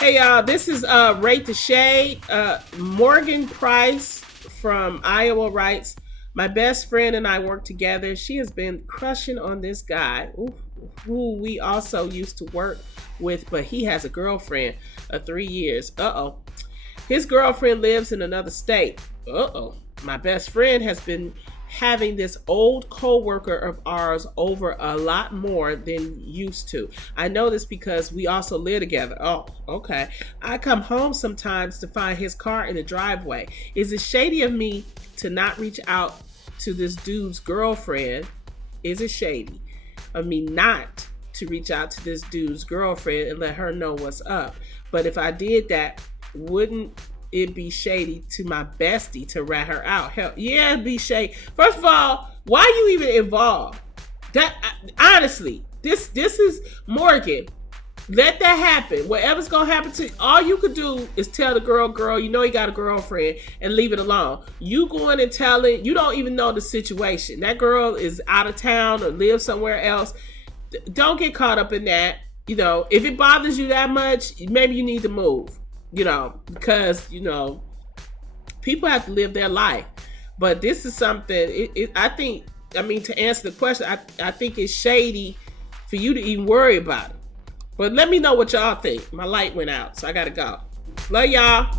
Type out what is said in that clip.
Hey y'all, this is Rate the Shade. Morgan Price from Iowa writes, my best friend and I work together. She has been crushing on this guy who we also used to work with, but he has a girlfriend of 3 years. Uh-oh. His girlfriend lives in another state. Uh-oh. My best friend has been having this old co-worker of ours over a lot more than used to. I know this because we also live together. Oh, okay. I come home sometimes to find his car in the driveway. Is it shady of me to not reach out to this dude's girlfriend? Is it shady of me not to reach out to this dude's girlfriend and let her know what's up? But if I did that, wouldn't it be shady to my bestie to rat her out? Hell, yeah, it'd be shady. First of all, why you even involved? That honestly, this is Morgan. Let that happen. Whatever's gonna happen to you, all you could do is tell the girl, you know he got a girlfriend, and leave it alone. You going and telling, you don't even know the situation. That girl is out of town or lives somewhere else. Don't get caught up in that. You know, if it bothers you that much, maybe you need to move. Because people have to live their life. But this is something. I think. I mean, to answer the question, I think it's shady for you to even worry about it. But let me know what y'all think. My light went out, so I gotta go. Love y'all.